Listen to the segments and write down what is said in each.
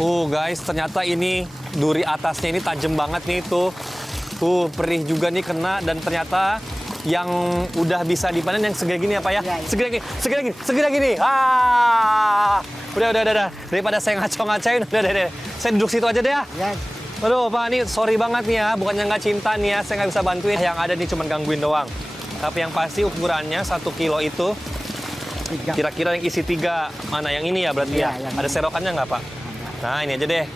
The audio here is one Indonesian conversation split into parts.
Guys, ternyata ini duri atasnya ini tajam banget nih tuh. Perih juga nih kena, dan ternyata yang udah bisa dipanen yang segera gini apa ya? Iya, iya. Segera gini. Udah. Daripada saya ngaco-ngacain, udah. Saya duduk situ aja deh ya. Ya, Aduh, Pak, ini sorry banget nih ya. Bukannya nggak cinta nih ya, saya nggak bisa bantuin. Yang ada nih cuma gangguin doang. Tapi yang pasti ukurannya 1 kilo itu, 3. kira-kira yang isi 3. Mana yang ini ya berarti Iya, ya? yang Ada ini. serokannya nggak, Pak? Nah, ini aja deh.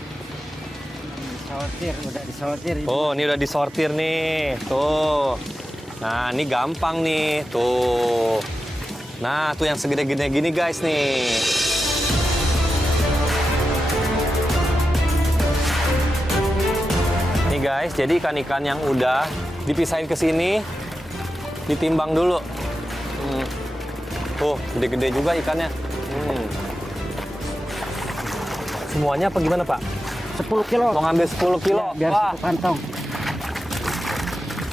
Udah disortir. Ini udah disortir nih. Tuh. Nah, ini gampang nih. Tuh. Nah, tuh yang segede-gede gini guys nih. Nih guys, jadi ikan-ikan yang udah dipisahin ke sini, ditimbang dulu. Tuh, gede-gede juga ikannya. Semuanya apa gimana, Pak? 10 kilo. Mau ngambil 10 kilo? Ya, biar Wah. 1 kantong.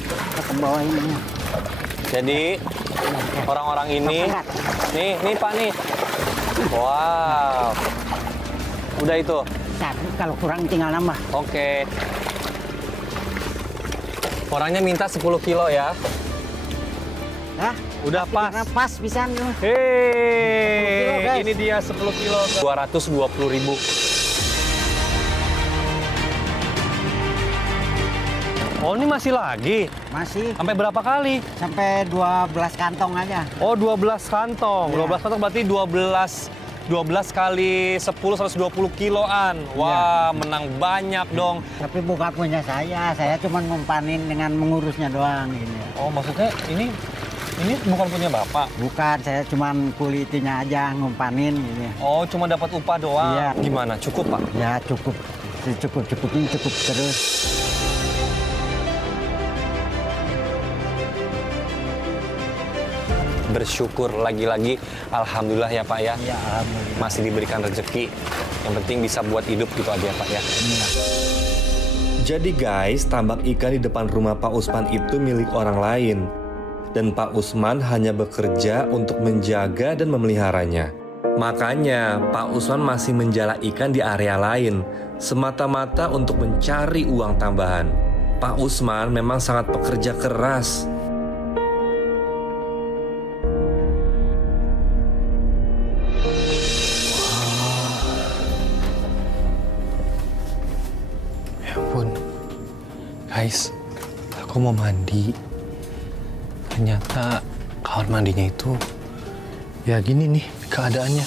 Kita ke bawah ini. Jadi orang-orang ini, Angkat. nih Pak nih. Wow. Udah itu. Tapi kalau kurang tinggal nambah. Oke. Orangnya minta 10 kilo ya. Hah? Udah pas. Karena pas bisa nih. 10 kilo, Hei, guys. ini dia 10 kilo. 220.000. Oh, ini masih lagi. Masih Sampai berapa kali? sampai 12 kantong aja. Oh, 12 kantong. Iya. 12 kantong berarti 12 kali 10, 120 kiloan. Wah, menang banyak dong. Tapi bukan punya saya cuma ngumpanin dengan mengurusnya doang ini. Oh, maksudnya ini bukan punya Bapak? Bukan, saya cuma kulitinya aja ngumpanin ini. Oh, cuma dapat upah doang? Iya. Gimana? Cukup, Pak? Ya cukup terus. Bersyukur lagi-lagi. Alhamdulillah ya, Pak ya. Ya alhamdulillah. Masih diberikan rezeki. Yang penting bisa buat hidup gitu aja, Pak ya. Iya. Jadi guys, tambak ikan di depan rumah Pak Usman itu milik orang lain. Dan Pak Usman hanya bekerja untuk menjaga dan memeliharanya. Makanya Pak Usman masih menjala ikan di area lain, semata-mata untuk mencari uang tambahan. Pak Usman memang sangat pekerja keras. Ya ampun. Guys, aku mau mandi. Ternyata kamar mandinya itu ya gini nih keadaannya.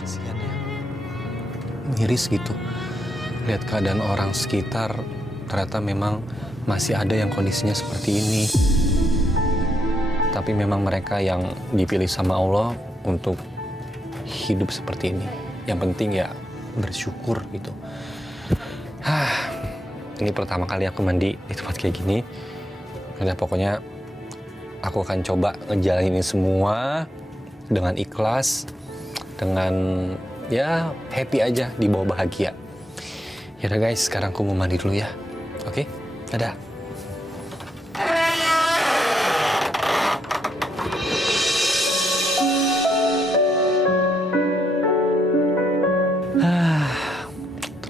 Kasihan ya. Miris gitu. Lihat keadaan orang sekitar, ternyata memang masih ada yang kondisinya seperti ini. Tapi memang mereka yang dipilih sama Allah untuk hidup seperti ini. Yang penting ya bersyukur gitu. Ini pertama kali aku mandi di tempat kayak gini. Udah pokoknya aku akan coba ngejalanin ini semua dengan ikhlas, dengan ya happy aja, di bawah bahagia. Yaudah guys, sekarang aku mau mandi dulu ya. Oke? Dadah.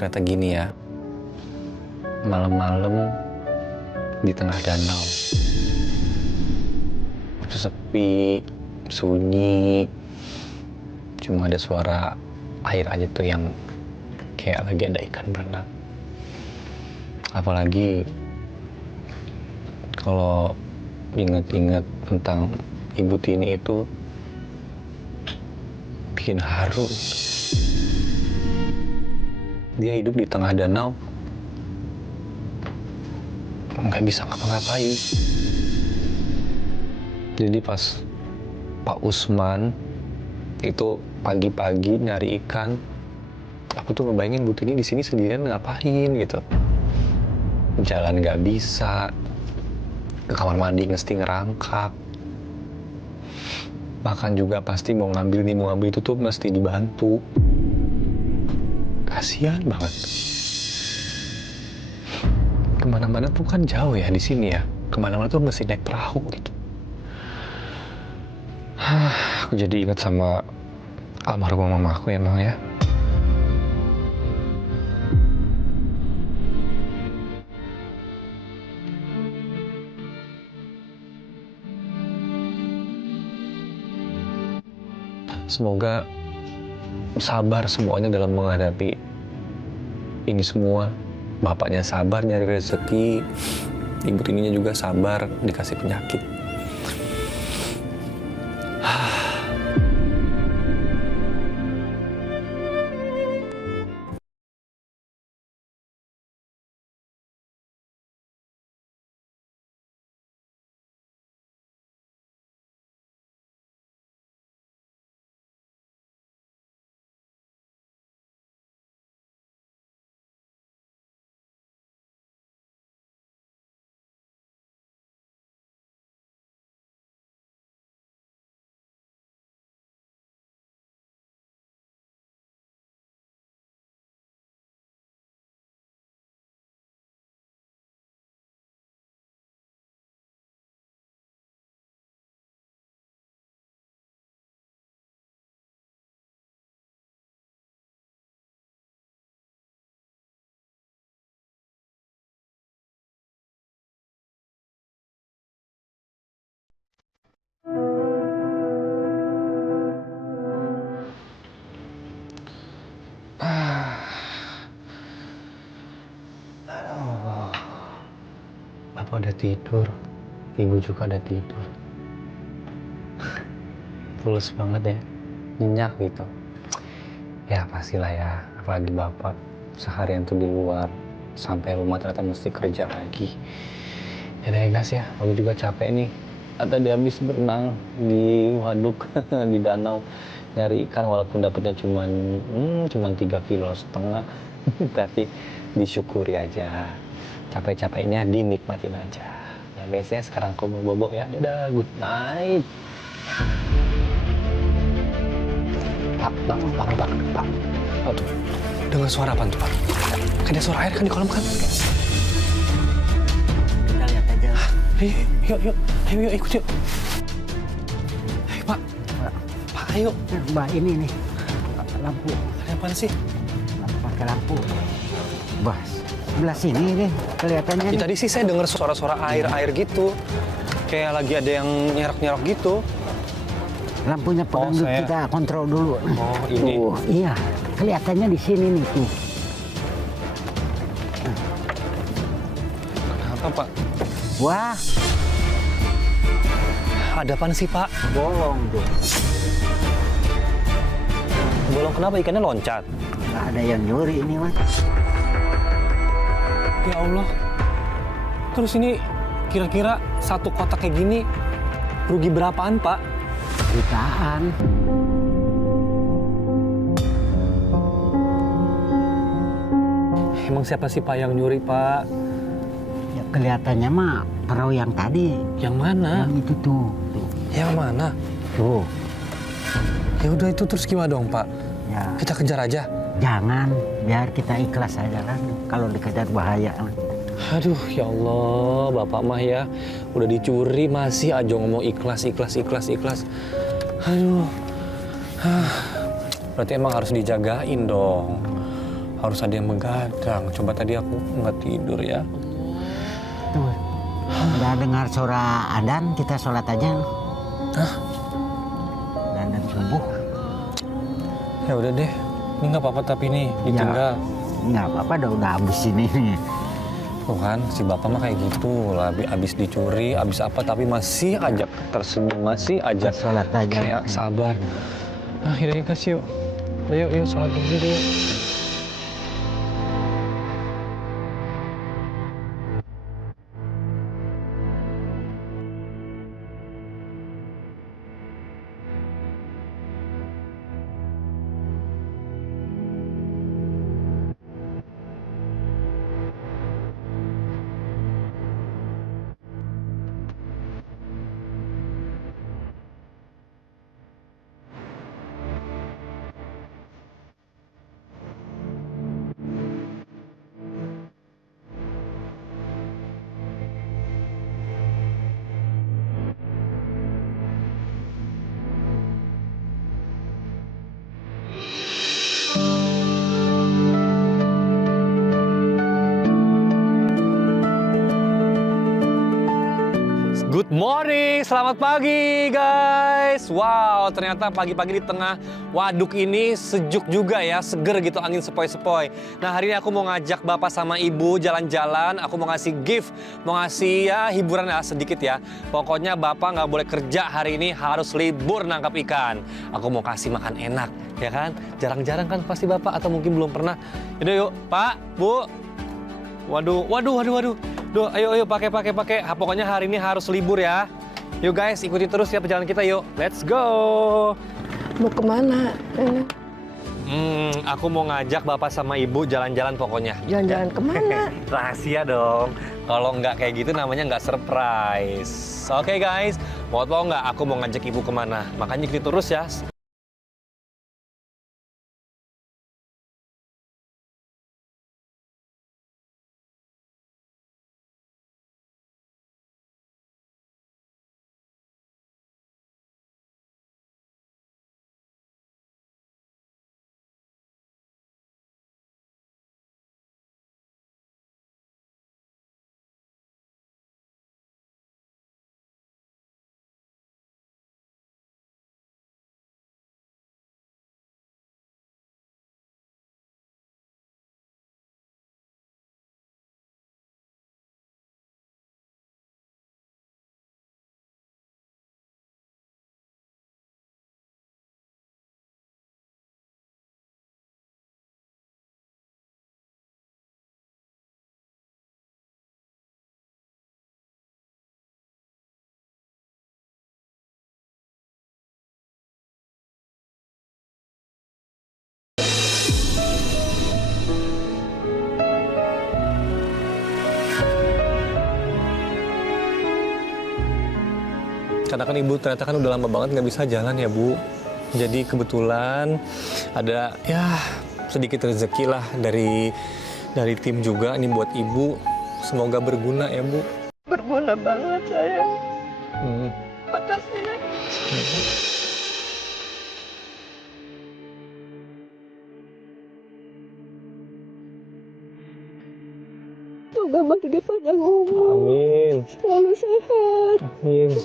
Ternyata gini ya, malam-malam di tengah danau, sepi, sunyi, cuma ada suara air aja tuh yang kayak lagi ada ikan berenang. Apalagi kalau ingat-ingat tentang Ibu Tini itu bikin haru. Dia hidup di tengah danau, nggak bisa ngapa-ngapain. Jadi pas Pak Usman itu pagi-pagi nyari ikan, aku tuh ngebayangin Bu Tini di sini sendirian ngapain gitu. Jalan nggak bisa, ke kamar mandi mesti ngerangkak. Bahkan juga pasti mau ngambil ini, mau ngambil itu tuh mesti dibantu. Kasihan banget. kemana-mana tuh kan jauh ya di sini ya. Kemana-mana tuh mesti naik perahu gitu. Aku jadi ingat sama almarhumah mamaku emang ya. Semoga sabar semuanya dalam menghadapi ini semua. Bapaknya sabar nyari rezeki, ibu tininya juga sabar dikasih penyakit. Bapak udah tidur, ibu juga udah tidur. Tulus banget ya, nyenyak gitu. Ya pastilah ya, apalagi bapak seharian tuh di luar, sampai rumah ternyata mesti kerja lagi. Ya udah Gas ya, aku juga capek nih. Tadi habis berenang di waduk, di danau, nyari ikan walaupun dapetnya cuman 3,5 kilo. Tapi disyukuri aja. Capek-capeknya dinikmatin aja. Ya biasanya sekarang aku mau bobo ya. Dadah, good night. Pak. Oh, tuh. Dengar suara apa tuh, Pak? Ada suara air kan di kolam kan? Kita lihat aja. Yuk, ikut yuk. Ayo, Pak. Pak, ayo. Mbak, ini nih lampu. Ada apaan sih? Pakai lampu. Bas, sebelah sini deh kelihatannya. Ya, tadi sih saya dengar suara-suara air gitu. Kayak lagi ada yang nyerok-nyerok gitu. Lampunya pegang dulu, kita kontrol dulu. Oh, ini. Iya, kelihatannya di sini nih tuh. Kenapa, Pak? Wah, Ada apaan sih, Pak? bolong tuh. Bolong kenapa? Ikannya loncat. Nggak ada yang nyuri ini, Mas. Ya Allah. Terus ini kira-kira satu kotak kayak gini rugi berapaan, Pak? Jutaan. Emang siapa sih, Pak, yang nyuri, Pak? Ya, kelihatannya mah perahu yang tadi. Yang mana? Yang itu tuh. Yang mana? Tuh. Ya udah itu terus gimana dong, Pak? Ya, Kita kejar aja. jangan. Biar kita ikhlas aja kan. Kalau dikejar bahaya. Aduh, ya Allah, Bapak mah ya udah dicuri masih aja ngomong ikhlas. Aduh. Berarti emang harus dijagain dong. Harus ada yang menggadang. Coba tadi aku nggak tidur ya. Tuh. Udah dengar suara adzan, kita sholat aja. Hah? Dan subuh. Ya udah deh. Ini nggak apa-apa tapi nih ditinggal. Nggak apa-apa, udah habis ini. Tuh kan, si Bapak mah kayak gitu lah. Abis dicuri, abis apa, tapi masih aja tersenyum, masih aja. Sholat aja. Kayak sabar. Akhirnya kasih yuk. Yuk, sholat dulu yuk. Good morning, selamat pagi guys. Wow, ternyata pagi-pagi di tengah waduk ini sejuk juga ya, seger gitu, angin sepoi-sepoi. Nah, hari ini aku mau ngajak bapak sama ibu jalan-jalan. Aku mau ngasih gift, mau ngasih ya hiburan ya sedikit ya. Pokoknya bapak nggak boleh kerja hari ini, harus libur nangkap ikan. Aku mau kasih makan enak, ya kan? Jarang-jarang kan pasti bapak atau mungkin belum pernah. Yaudah yuk, Pak, Bu. Waduh. Duh, ayo pakai. Pokoknya hari ini harus libur ya. Yuk guys, ikuti terus ya perjalanan kita yuk. Let's go. Mau kemana? Aku mau ngajak bapak sama ibu jalan-jalan pokoknya. Jalan-jalan kemana? Rahasia dong. Kalau nggak kayak gitu namanya nggak surprise. Oke guys, mau tau nggak aku mau ngajak ibu kemana? Makanya ikuti terus ya. Karena kan ibu ternyata kan udah lama banget nggak bisa jalan ya bu. Jadi kebetulan ada ya sedikit rezeki lah dari tim juga ini buat ibu. Semoga berguna ya bu. Berguna banget sayang. Makasih. Semoga bahagia panjang umur. Amin. Selalu sehat. Amin.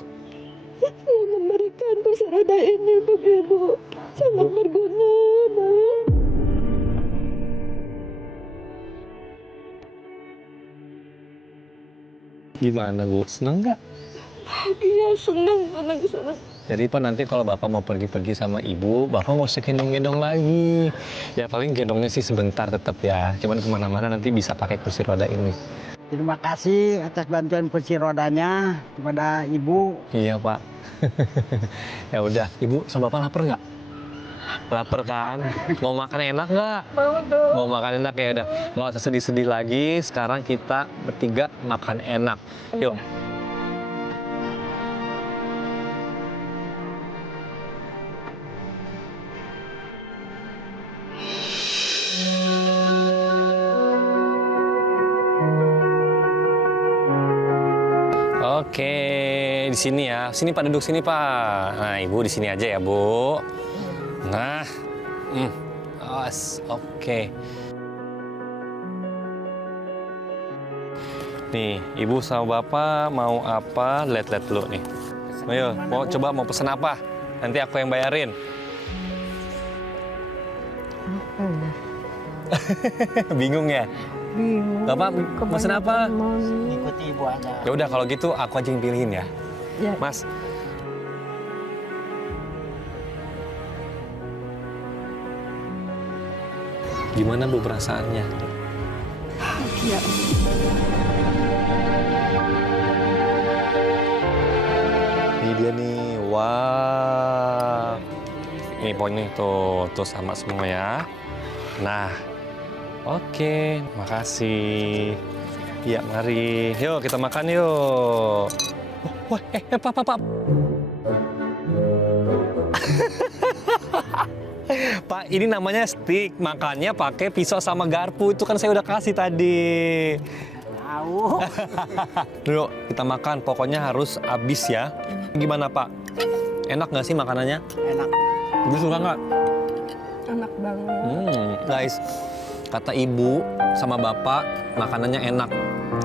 Saya memberikan kursi roda ini untuk ibu. Sangat berguna, Nak. Gimana bu? Seneng nggak? Iya, senang. Jadi Pak nanti kalau Bapak mau pergi-pergi sama Ibu, Bapak nggak usah gendong-gendong lagi. Ya paling gendongnya sih sebentar tetap ya. Cuman kemana-mana nanti bisa pakai kursi roda ini. Terima kasih atas bantuan kursi rodanya kepada ibu. Iya Pak. Ya udah, Ibu sama Bapak lapar nggak? Lapar kan? Mau makan enak nggak? Mau dong. Mau makan enak ya udah. Nggak usah sedih-sedih lagi. Sekarang kita bertiga makan enak. Yuk. Oke, di sini ya. Sini Pak, duduk sini Pak. Nah, Ibu di sini aja ya, Bu. Nah, oke. Nih, Ibu sama Bapak mau apa? Lihat-lihat dulu nih. Ayo, mau pesen apa? Nanti aku yang bayarin. Bingung ya? Bingung. Bapak pesen apa? Ikuti ibu aja. Ya udah kalau gitu aku aja yang pilihin ya. Ya. Mas. Gimana Bu perasaannya? Ya. Ini dia nih. Wah. Ini poinnya tuh sama semua ya. Nah. Oke, makasih. Iya, mari. Yuk kita makan yuk. Wah, Pak. Pak, ini namanya steak. Makannya pakai pisau sama garpu. Itu kan saya udah kasih tadi. Tahu. Yuk, kita makan. Pokoknya harus habis ya. Gimana, Pak? Enak nggak sih makanannya? Enak. Ibu suka nggak? Enak banget. Guys, kata ibu sama bapak makanannya enak.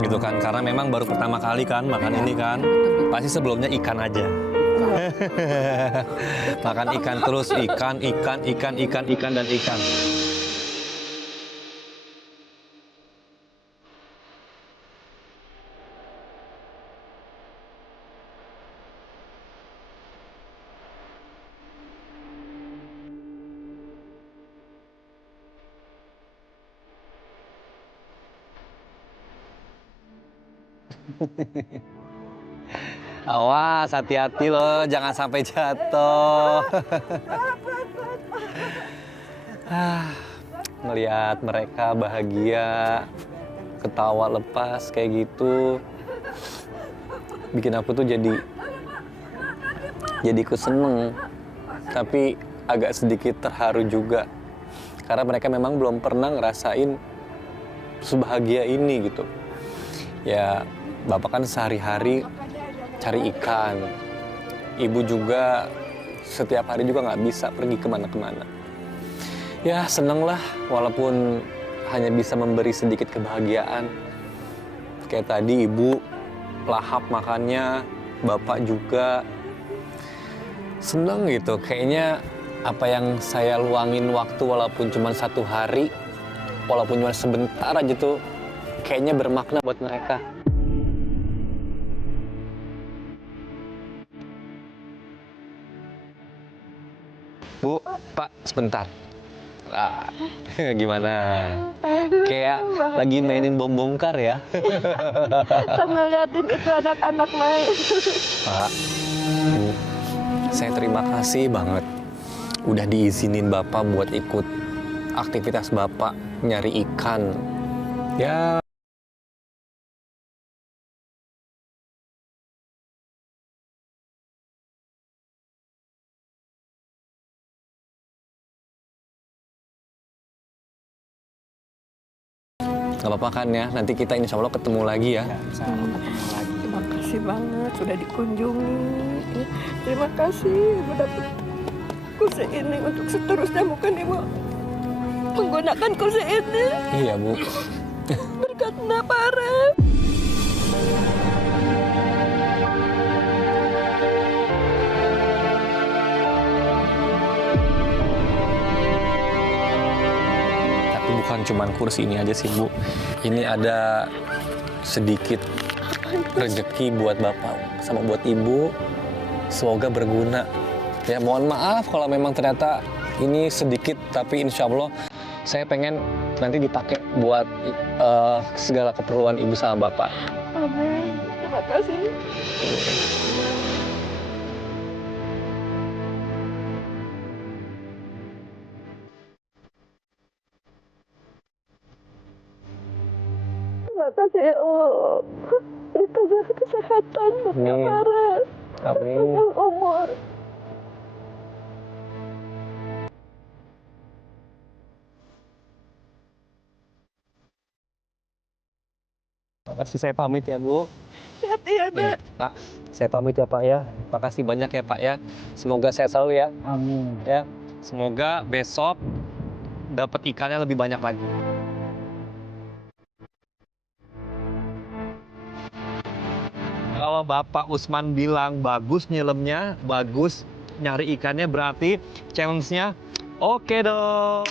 gitu kan, karena memang baru pertama kali kan makan ini kan, pasti sebelumnya ikan aja. Makan ikan terus, ikan dan ikan. Awas, hati-hati loh, jangan sampai jatuh. Melihat mereka bahagia, ketawa lepas kayak gitu, bikin aku tuh jadi ikut seneng, tapi agak sedikit terharu juga, karena mereka memang belum pernah ngerasain sebahagia ini gitu. Ya, Bapak kan sehari-hari cari ikan. Ibu juga setiap hari juga nggak bisa pergi kemana-kemana. Ya, seneng lah walaupun hanya bisa memberi sedikit kebahagiaan. Kayak tadi ibu lahap makannya, Bapak juga seneng gitu. Kayaknya apa yang saya luangin waktu walaupun cuma 1 hari, walaupun cuma sebentar aja tuh, kayaknya bermakna buat mereka. Bu, Pak, sebentar. Nah, gimana? Kayak lagi mainin bom bongkar ya? Sama liatin itu anak-anak main. Pak, Bu, saya terima kasih banget udah diizinin Bapak buat ikut aktivitas Bapak nyari ikan. Ya, nggak apa-apa kan ya, nanti kita insya Allah ketemu lagi ya. Insya Allah ketemu lagi. Terima kasih banget sudah dikunjungi. Terima kasih Ibu dapat kursi ini untuk seterusnya, mungkin Ibu menggunakan kursi ini Iya, Bu. berkat Napara. Tapi bukan cuma kursi ini aja sih, Bu. Ini ada sedikit rezeki buat Bapak sama buat Ibu. Semoga berguna. Ya, mohon maaf kalau memang ternyata ini sedikit, tapi insya Allah saya pengen nanti dipakai buat segala keperluan Ibu sama Bapak. Amin. Terima kasih. Terima kasih ya Allah. Dikasih kesehatan buat Amin. Napara. Amin. Panjang umur. Makasih, saya pamit ya, Bu. Hati-hati ya, Nak. Pak, saya pamit ya, Pak ya. Makasih banyak ya, Pak ya. Semoga sehat selalu ya. Amin. Ya, semoga besok dapat ikannya lebih banyak lagi. Kalau Bapak Usman bilang bagus nyelemnya, bagus nyari ikannya, berarti challenge-nya oke dong.